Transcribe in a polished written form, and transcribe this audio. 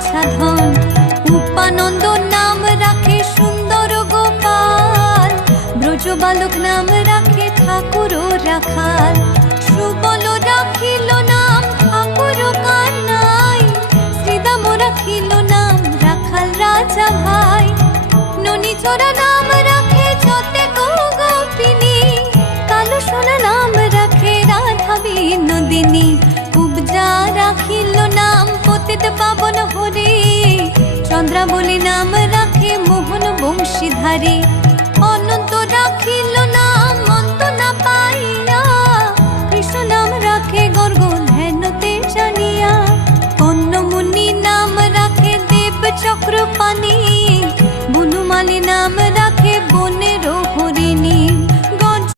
বাছা ধন। উপানন্দ নাম রাখে সুন্দর গোপাল, ব্রজ বালক নাম রাখে ঠাকুর রাখাল। সুবল রাখিল নাম ঠাকুর কানাই, শ্রীদাম রাখিল নাম রাখাল রাজা ভাই। ননী চোরা নাম রাখে যতে গোপিনী, কালো সোনা নাম রাখে রাধা বিনোদিনী। কুবজা রাখিল নাম পতিত পাবন হরি, চন্দ্রাবলী নাম রাখে মোহন বংশীধারী। অনন্ত রাখিল নাম